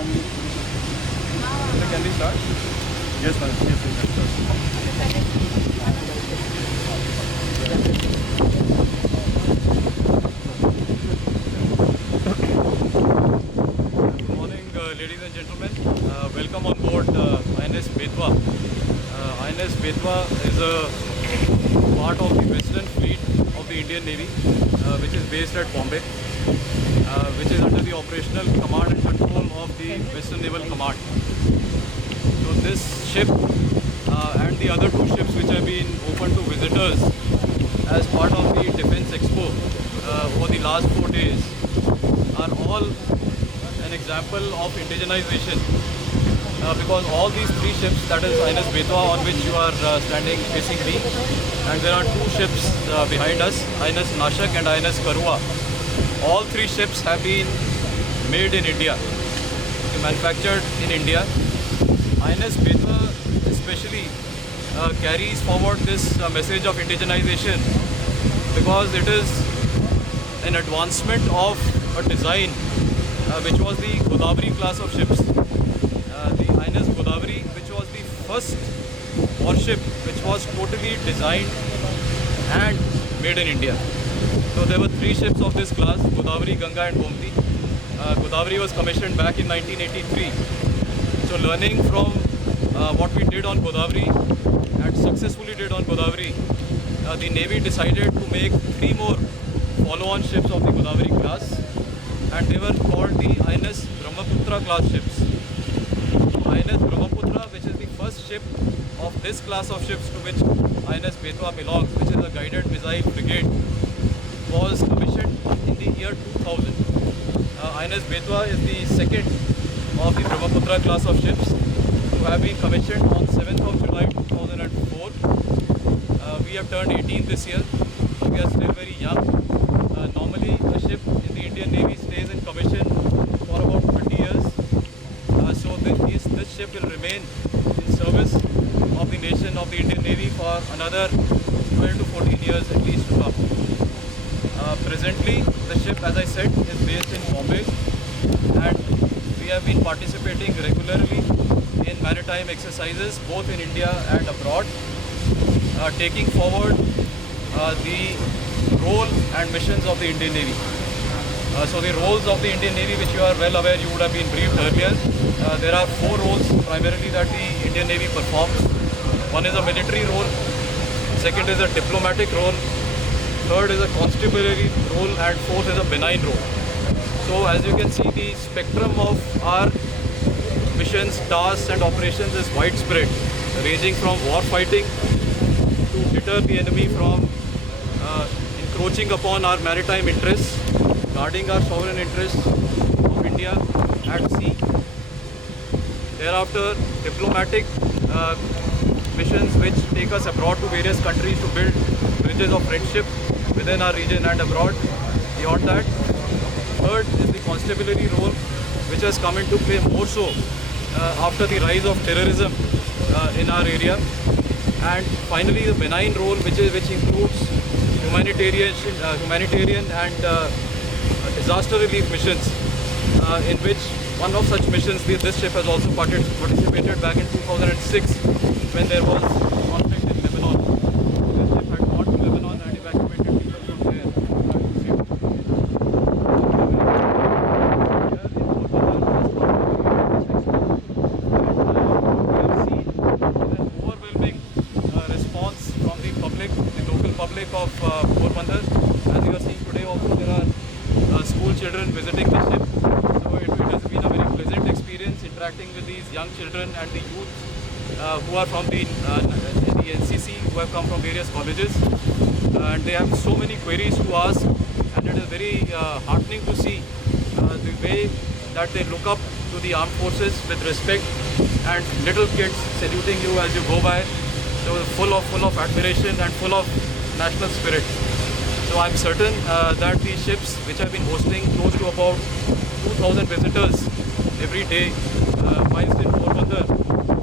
Can we start? Yes, ma'am. Yes, we can start. Good morning, ladies and gentlemen. Welcome on board INS BETWA. INS BETWA is a part of the Western Fleet of the Indian Navy, which is based at Bombay, which is under the operational command and control of the Western Naval Command. So this ship and the other two ships which have been open to visitors as part of the Defence Expo over the last 4 days are all an example of indigenization, because all these three ships, that is INS BETWA on which you are standing facing me, and there are two ships behind us, INS Nashak and INS Karua. All three ships have been made in India, manufactured in India. INS BETWA especially carries forward this message of indigenization because it is an advancement of a design which was the Godavari class of ships. The INS Godavari, which was the first warship which was totally designed and made in India. So there were three ships of this class, Godavari, Ganga and Gomti. Godavari was commissioned back in 1983. So learning from what we did on Godavari and successfully did on Godavari, the Navy decided to make three more follow-on ships of the Godavari class, and they were called the INS Brahmaputra class ships. INS Brahmaputra, which is the first ship of this class of ships to which INS BETWA belongs, which is a guided missile brigade, was commissioned in the year 2000. INS BETWA is the second of the Brahmaputra class of ships to have been commissioned on 7th of July 2004. We have turned 18 this year, so we are still very young. Normally a ship in the Indian Navy stays in commission for about 30 years. So this ship will remain in service of the nation of the Indian Navy for another 12 to 14 years at least to come. Presently, the ship, as I said, is based in Bombay, and we have been participating regularly in maritime exercises both in India and abroad, taking forward the role and missions of the Indian Navy. So the roles of the Indian Navy, which you are well aware, you would have been briefed earlier. There are four roles primarily that the Indian Navy performs. One is a military role, second is a diplomatic role, third is a constabulary role, and fourth is a benign role. So as you can see, the spectrum of our missions, tasks and operations is widespread, ranging from war fighting to deter the enemy from encroaching upon our maritime interests, guarding our sovereign interests of India at sea. Thereafter, diplomatic missions which take us abroad to various countries to build bridges of friendship within our region and abroad. Beyond that, third is the constabulary role, which has come into play more so after the rise of terrorism in our area. And finally, the benign role, which includes humanitarian and disaster relief missions, in which one of such missions, this ship has also participated back in 2006 when there was conflict in Lebanon. This ship had gone to Lebanon and evacuated people from there. Public of Porbandar. As you are seeing today also, there are school children visiting the ship. So it has been a very pleasant experience interacting with these young children and the youth who are from the NCC, who have come from various colleges. And they have so many queries to ask, and it is very heartening to see the way that they look up to the armed forces with respect, and little kids saluting you as you go by. So full of admiration and full of national spirit. So I'm certain that these ships, which have been hosting close to about 2,000 visitors every day whilst in Porbandar,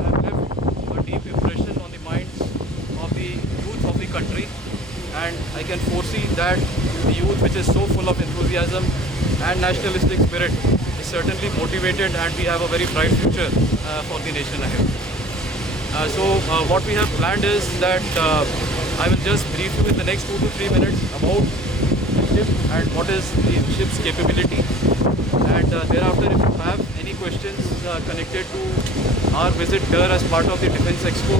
have left a deep impression on the minds of the youth of the country. And I can foresee that the youth, which is so full of enthusiasm and nationalistic spirit, is certainly motivated, and we have a very bright future for the nation ahead. What we have planned is that I will just brief you in the next 2 to 3 minutes about the ship and what is the ship's capability. And thereafter, if you have any questions connected to our visit here as part of the Defence Expo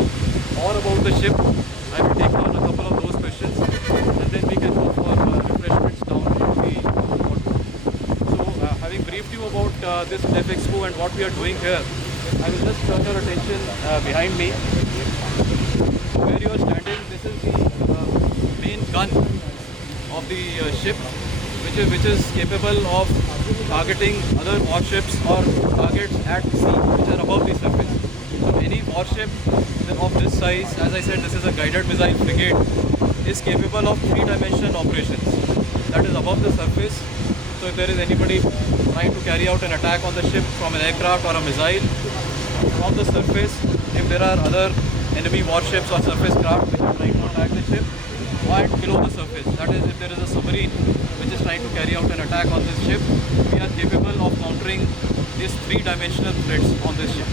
or about the ship, I will take on a couple of those questions, and then we can go for refreshments down into the boat. So, having briefed you about this Def Expo and what we are doing here, I will just turn your attention behind me. Where you are standing, this is the main gun of the ship, which is capable of targeting other warships or targets at sea which are above the surface. So any warship of this size, as I said, this is a guided missile frigate, is capable of 3-dimensional operations, that is above the surface. So if there is anybody trying to carry out an attack on the ship from an aircraft or a missile, from the surface, if there are other enemy warships or surface craft which are trying to attack the ship, and below the surface, that is if there is a submarine which is trying to carry out an attack on this ship, we are capable of countering these 3-dimensional threats on this ship.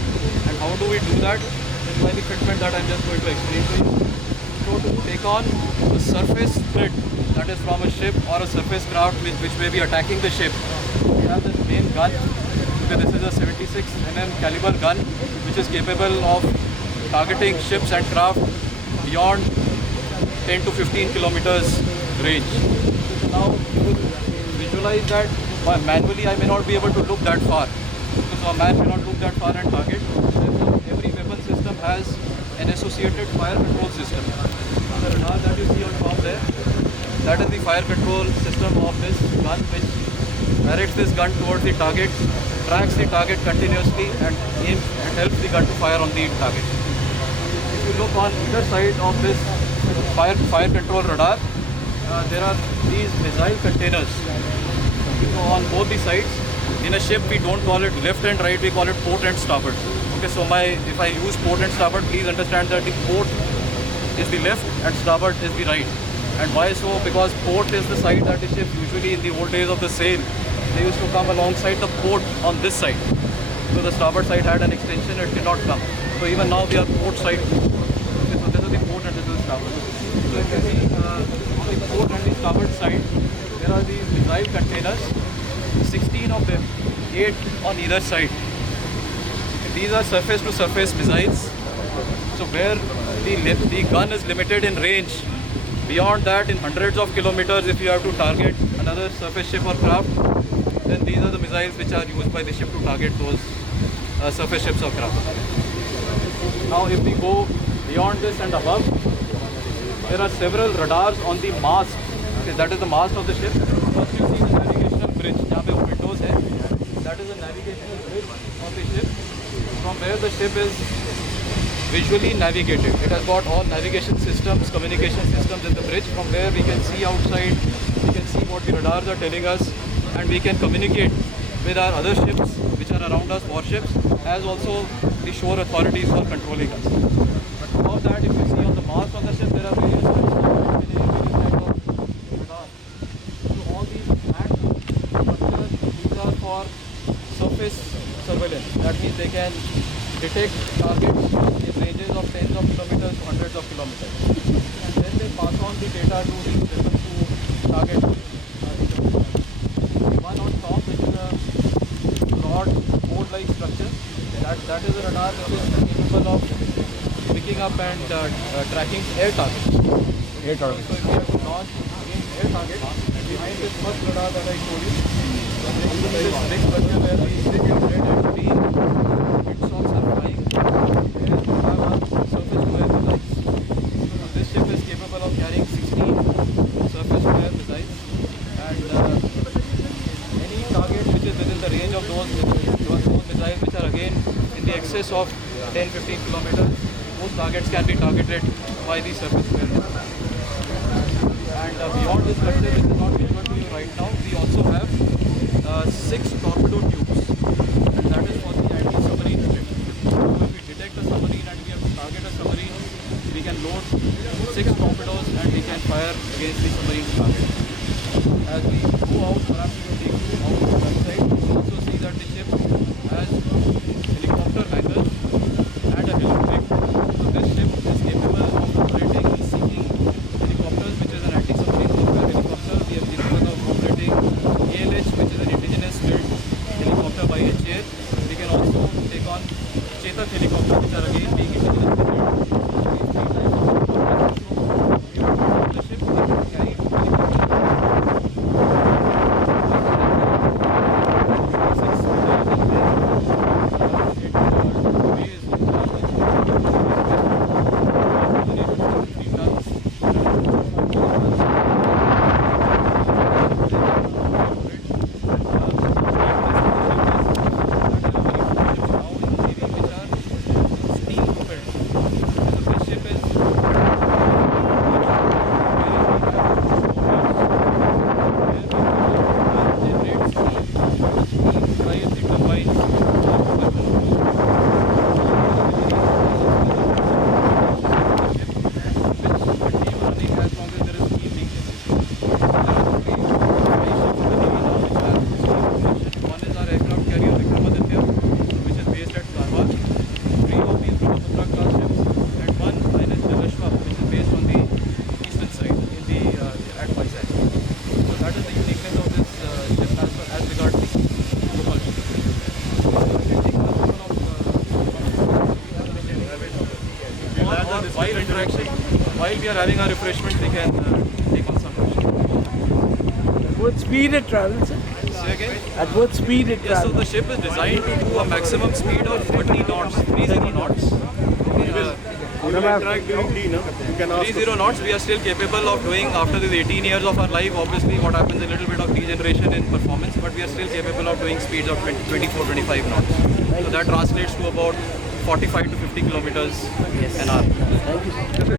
And how do we do that? This is the fitment that I am just going to explain to you. So to take on a surface threat, that is from a ship or a surface craft which may be attacking the ship, we have this main gun. Okay, this is a 76 mm caliber gun which is capable of targeting ships and craft beyond 10 to 15 kilometers range. So now you will visualize that manually I may not be able to look that far. So a man cannot look that far and target. Therefore, every weapon system has an associated fire control system. The radar that you see on top there, that is the fire control system of this gun, which directs this gun towards the target, tracks the target continuously, and aims and helps the gun to fire on the target. If you look on either side of this fire control radar, there are these missile containers. So on both the sides, in a ship we don't call it left and right, we call it port and starboard. Okay, so if I use port and starboard, please understand that the port is the left and starboard is the right. And why so? Because port is the side that the ship usually in the old days of the sail, they used to come alongside the port on this side. So the starboard side had an extension, it did not come. So even now we are port side. Okay, so this is the port and this is the starboard. So if you see on the port and the starboard side, there are these missile containers, 16 of them, 8 on either side. These are surface to surface missiles. So where the gun is limited in range, beyond that in hundreds of kilometers, if you have to target another surface ship or craft, then these are the missiles which are used by the ship to target those surface ships or craft. Now if we go beyond this and above, there are several radars on the mast. Okay, that is the mast of the ship. First you see the navigational bridge, जहाँ पे वो windows है. That is the navigational bridge of the ship, from where the ship is visually navigated. It has got all navigation systems, communication systems in the bridge, from where we can see outside, we can see what the radars are telling us, and we can communicate with our other ships which are around us, warships, as also the shore authorities for controlling us. But above that, if you see on the mast of the ship, there are various kinds of radars. So all these flat structures, these are for surface surveillance. That means they can detect targets in ranges of tens of kilometers to hundreds of kilometers. And then they pass on the data to the weapons to target. One on top, which is a broad board-like structure, that is a radar which is capable of picking up and tracking air targets. Air targets. So if you have to launch against air targets, behind this first radar that I showed you, this big structure where the red and green windsocks are flying, there we have our surface-to-air missiles. So this ship is capable of carrying 16 surface-to-air missiles, and any target which is within the range of those missiles, which are again in the excess of 10-15 kilometers, those targets can be targeted by the surface-to-air missiles. And beyond this structure, which is not visible to you right now, we also have 6 torpedo tubes, and that is for the anti-submarine threat. So if we detect a submarine and we have to target a submarine, we can load 6 torpedoes and we can fire against the submarine target. As we go out, perhaps we will take you out to the website, you will also see that the ship can also take on Chetak helicopters, which are again being intelligence designed. The ship can carry while interaction, while we are having our refreshment, we can take on some questions. At what speed it travels, sir? Say again? At what speed it Yes, so travels? the ship is designed to do a maximum speed of 30 knots, 30 knots. You will interact during tea, no? You can ask. 30 knots we are still capable of doing after these 18 years of our life. Obviously, what happens, a little bit of degeneration in performance, but we are still capable of doing speeds of 24, 25 knots. So that translates to about 45 to 50 kilometers an hour. Thank you, sir.